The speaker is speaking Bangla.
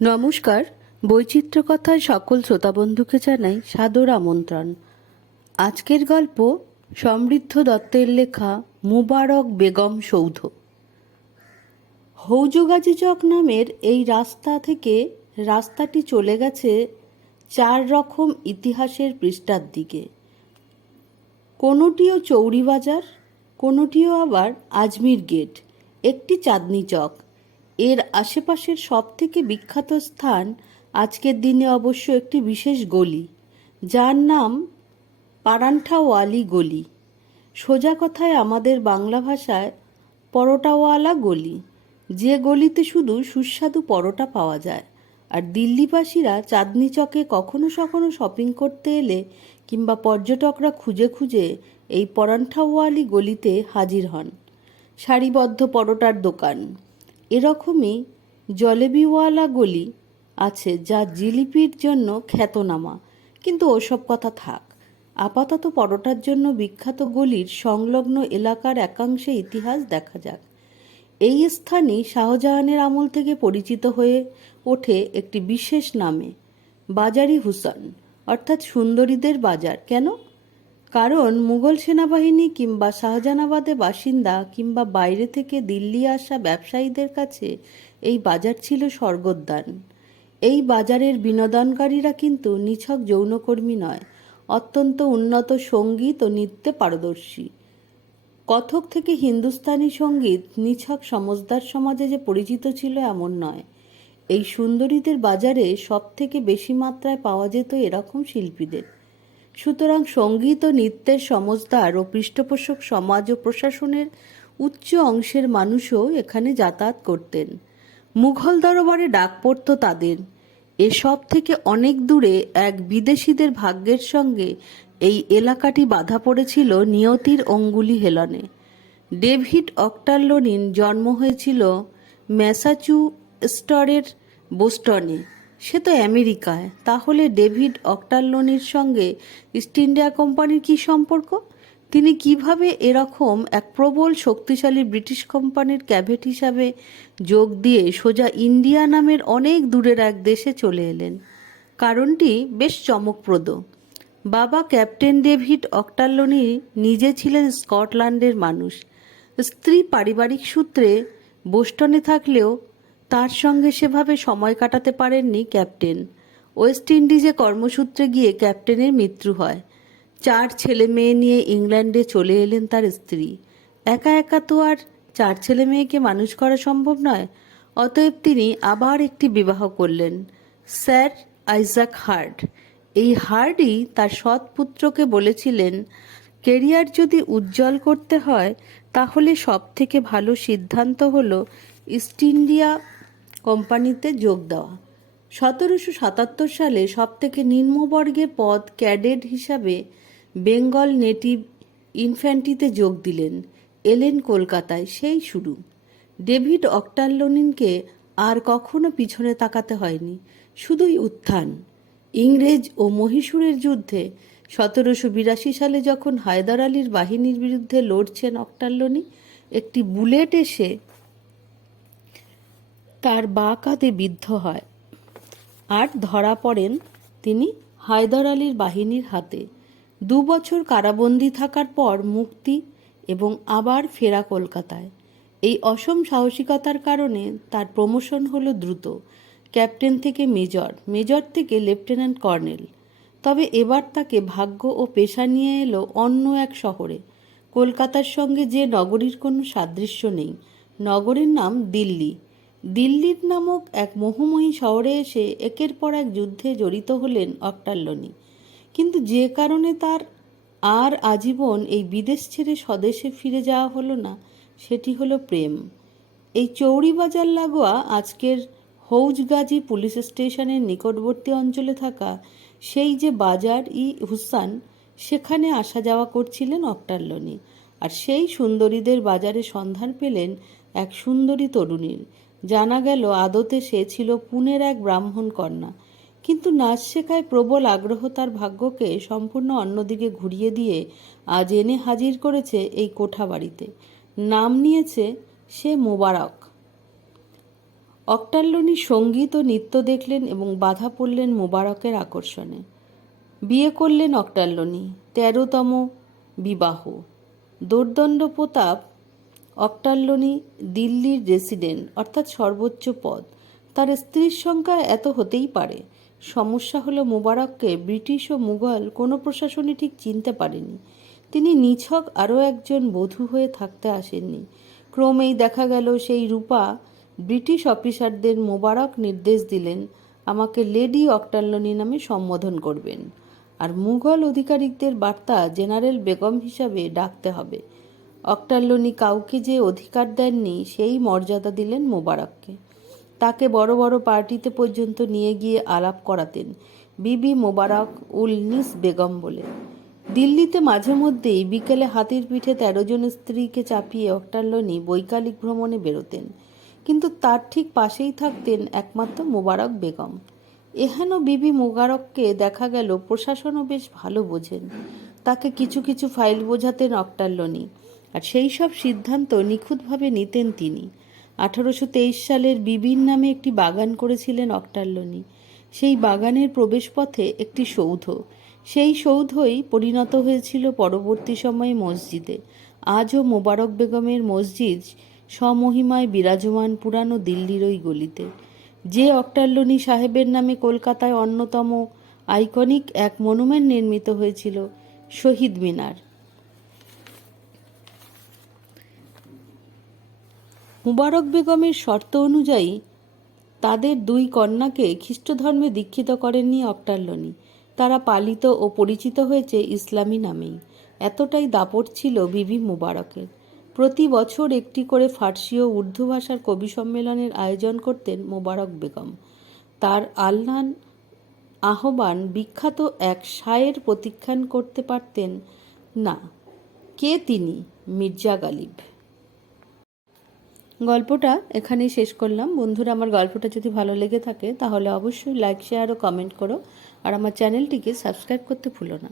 নমস্কার বৈচিত্র্য কথায় সকল শ্রোতা বন্ধুকে জানাই সাদর আমন্ত্রণ। আজকের গল্প সমৃদ্ধ দত্তের লেখা মুবারক বেগম সৌধ। হৌজগাজি চক নামের এই রাস্তা থেকে রাস্তাটি চলে গেছে চার রকম ইতিহাসের পৃষ্ঠার দিকে। কোনোটিও চৌরি বাজার কোনোটিও আবার আজমির গেট, একটি চাঁদনি চক। এর আশেপাশের সব থেকে বিখ্যাত স্থান আজকের দিনে অবশ্য একটি বিশেষ গলি, যার নাম পারান্ঠাওয়ালি গলি। সোজা কথায় আমাদের বাংলা ভাষায় পরোটাওয়ালা গলি, যে গলিতে শুধু সুস্বাদু পরোটা পাওয়া যায়। আর দিল্লিবাসীরা চাঁদনি চকে কখনো সখনো শপিং করতে এলে কিংবা পর্যটকরা খুঁজে খুঁজে এই পরান্ঠাওয়ালি গলিতে হাজির হন। সারিবদ্ধ পরোটার দোকান। এরকমই জলেবিওয়ালা গলি আছে যা জিলিপির জন্য খ্যাতনামা। কিন্তু ওসব কথা থাক, আপাতত পরোটার জন্য বিখ্যাত গলির সংলগ্ন এলাকার একাংশে ইতিহাস দেখা যাক। এই স্থানই শাহজাহানের আমল থেকে পরিচিত হয়ে ওঠে একটি বিশেষ নামে, বাজারি হুসান, অর্থাৎ সুন্দরীদের বাজার। কেন? কারণ মুঘল সেনাবাহিনী কিংবা শাহজাহানাবাদে বাসিন্দা কিংবা বাইরে থেকে দিল্লি আসা ব্যবসায়ীদের কাছে এই বাজার ছিল স্বর্গোদ্যান এই বাজারের বিনোদনকারীরা কিন্তু নিছক যৌনকর্মী নয়, অত্যন্ত উন্নত সংগীত ও নৃত্যে পারদর্শী। কথক থেকে হিন্দুস্তানি সংগীত নিছক সমজদার সমাজে যে পরিচিত ছিল এমন নয়। এই সুন্দরীদের বাজারে সব থেকে বেশি মাত্রায় পাওয়া যেত এরকম শিল্পীদের। সুতরাং সংগীত ও নৃত্যের সমজদার ও পৃষ্ঠপোষক সমাজ ও প্রশাসনের উচ্চ অংশের মানুষও এখানে যাতায়াত করতেন। মুঘল দরবারে ডাক পড়ত তাদের। এসব থেকে অনেক দূরে এক বিদেশিদের ভাগ্যের সঙ্গে এই এলাকাটি বাধা পড়েছিল নিয়তির অঙ্গুলি হেলনে। ডেভিড অক্টারলোনিন জন্ম হয়েছিল ম্যাসাচুস্টরের বোস্টনে। সে তো আমেরিকায়। তাহলে ডেভিড অক্টারলোনির সঙ্গে ইস্ট ইন্ডিয়া কোম্পানির কী সম্পর্ক? তিনি কীভাবে এরকম এক প্রবল শক্তিশালী ব্রিটিশ কোম্পানির ক্যাভেট হিসাবে যোগ দিয়ে সোজা ইন্ডিয়া নামের অনেক দূরের এক দেশে চলে এলেন? কারণটি বেশ চমকপ্রদ। বাবা ক্যাপ্টেন ডেভিড অক্টারলোনি নিজে ছিলেন স্কটল্যান্ডের মানুষ। স্ত্রী পারিবারিক সূত্রে বোস্টনে থাকলেও তার সঙ্গে সেভাবে সময় কাটাতে পারেননি ক্যাপ্টেন। ওয়েস্ট ইন্ডিজে কর্মসূত্রে গিয়ে ক্যাপ্টেনের মৃত্যু হয়। চার ছেলে মেয়ে নিয়ে ইংল্যান্ডে চলে এলেন তার স্ত্রী। একা একা তো আর চার ছেলে মেয়েকে মানুষ করা সম্ভব নয়, অতএব তিনি আবার একটি বিবাহ করলেন, স্যার আইজাক হার্ড। এই হার্ডই তার সৎ পুত্রকে বলেছিলেন, কেরিয়ার যদি উজ্জ্বল করতে হয়, তাহলে সব থেকে ভালো সিদ্ধান্ত হলো ইস্ট ইন্ডিয়া কোম্পানিতে যোগ দেওয়া। সতেরোশো সাতাত্তর সালে সবথেকে নিম্নবর্গে পদ ক্যাডেট হিসাবে বেঙ্গল নেটিভ ইনফ্যান্ট্রিতে যোগ দিলেন, এলেন কলকাতায়, সেই শুরু। ডেভিড অক্টারলোনিনকে আর কখনো পিছনে তাকাতে হয়নি, শুধুই উত্থান। ইংরেজ ও মহীশূরের যুদ্ধে সতেরোশো বিরাশি সালে যখন হায়দার আলীর বাহিনীর বিরুদ্ধে লড়ছেন অক্টারলোনি একটি বুলেট এসে তার বা কাঁধে বিদ্ধ হয়। আর ধরা পড়েন তিনি হায়দার আলীর বাহিনীর হাতে। দু বছর কারাবন্দি থাকার পর মুক্তি এবং আবার ফেরা কলকাতায়। এই অসম সাহসিকতার কারণে তার প্রমোশন হলো দ্রুত। ক্যাপ্টেন থেকে মেজর মেজর থেকে লেফটেন্যান্ট কর্নেল। তবে এবার তাকে ভাগ্য ও পেশা নিয়ে এলো অন্য এক শহরে। কলকাতার সঙ্গে যে নগরীর কোনো সাদৃশ্য নেই। নগরের নাম দিল্লি। দিল্লির নামক এক মোহময়ী শহরে এসে একের পর এক যুদ্ধে জড়িত হলেন অক্টাল্লনি কিন্তু যে কারণে তার আর আজীবন এই বিদেশ ছেড়ে স্বদেশে ফিরে যাওয়া হলো না, সেটি হলো প্রেম। এই চৌড়িবাজার লাগোয়া আজকের হৌজগাজী পুলিশ স্টেশনের নিকটবর্তী অঞ্চলে থাকা সেই যে বাজার ই হুসান, সেখানে আসা যাওয়া করছিলেন অক্টাল্লনি আর সেই সুন্দরীদের বাজারে সন্ধান পেলেন এক সুন্দরী তরুণীর। জানা গেল আদতে সে ছিল পুনের এক ব্রাহ্মণ কন্যা। কিন্তু নাচ শেখায় প্রবল আগ্রহ তার ভাগ্যকে সম্পূর্ণ অন্যদিকে ঘুরিয়ে দিয়ে আজ এনে হাজির করেছে এই কোঠা বাড়িতে নাম নিয়েছে সে মোবারক। অক্টাল্লনি সংগীত ও নৃত্য দেখলেন এবং বাধা পড়লেন মোবারকের আকর্ষণে। বিয়ে করলেন অক্টাল্লনি, তেরোতম বিবাহ। দোর্দণ্ড প্রতাপ অক্টাল্লনি দিল্লির রেসিডেন্ট, অর্থাৎ সর্বোচ্চ পদ। তার স্ত্রীর সংখ্যা এত হতেই পারে। সমস্যা হলো মোবারককে ব্রিটিশ ও মুঘল কোনো প্রশাসনই ঠিক চিনতে পারেনি। তিনি নিছক আরও একজন বধূ হয়ে থাকতে আসেননি। ক্রমেই দেখা গেল সেই রূপা ব্রিটিশ অফিসারদের মোবারক নির্দেশ দিলেন, আমাকে লেডি অক্টাল্লনি নামে সম্বোধন করবেন। আর মুঘল অধিকারিকদের বার্তা জেনারেল বেগম হিসাবে ডাকতে হবে। অক্টাল্লনি কাউকে যে অধিকার দেননি, সেই মর্যাদা দিলেন মোবারককে। তাকে বড় বড় পার্টিতে পর্যন্ত নিয়ে গিয়ে আলাপ করাতেন বিবি মোবারক উল নিস বেগম বলে। দিল্লিতে মাঝে মধ্যেই বিকেলে হাতির পিঠে তেরো জন স্ত্রীকে চাপিয়ে অক্টাল্লনি বৈকালিক ভ্রমণে বেরোতেন। কিন্তু তার ঠিক পাশেই থাকতেন একমাত্র মোবারক বেগম। এহেন বিবি মোবারককে দেখা গেল প্রশাসনও বেশ ভালো বোঝেন। তাকে কিছু কিছু ফাইল বোঝাতেন অক্টাল্লনি। আর সেই সব সিদ্ধান্ত নিখুঁতভাবে নিতেন তিনি। আঠারোশো তেইশ সালের বিবির নামে একটি বাগান করেছিলেন অক্টাল্লনি। সেই বাগানের প্রবেশপথে একটি সৌধ। সেই সৌধই পরিণত হয়েছিল পরবর্তী সময়ে মসজিদে। আজও মোবারক বেগমের মসজিদ স্বমহিমায় বিরাজমান পুরানো দিল্লির ওই গলিতে। যে অক্টাল্লনি সাহেবের নামে কলকাতায় অন্যতম আইকনিক এক মনুমেন্ট নির্মিত হয়েছিল, শহীদ মিনার। মুবারক বেগমের শর্ত অনুযায়ী তাদের দুই কন্যাকে খ্রিস্টধর্মে দীক্ষিত করেননি অক্টাল্লনি তারা পালিত ও পরিচিত হয়েছে ইসলামী নামেই। এতটাই দাপট ছিল বিবি মুবারকের। প্রতি বছর একটি করে ফার্সি ও উর্দু ভাষার কবি সম্মেলনের আয়োজন করতেন মোবারক বেগম। তার আল্লান আহ্বান বিখ্যাত এক শায়ের প্রতীক্ষান করতে পারতেন না। কে তিনি? মির্জা গালিব। গল্পটা এখানেই শেষ করলাম। বন্ধুরা, আমার গল্পটা যদি ভালো লেগে থাকে, তাহলে অবশ্যই লাইক শেয়ার ও কমেন্ট করো। আর আমার চ্যানেলটিকে সাবস্ক্রাইব করতে ভুলো না।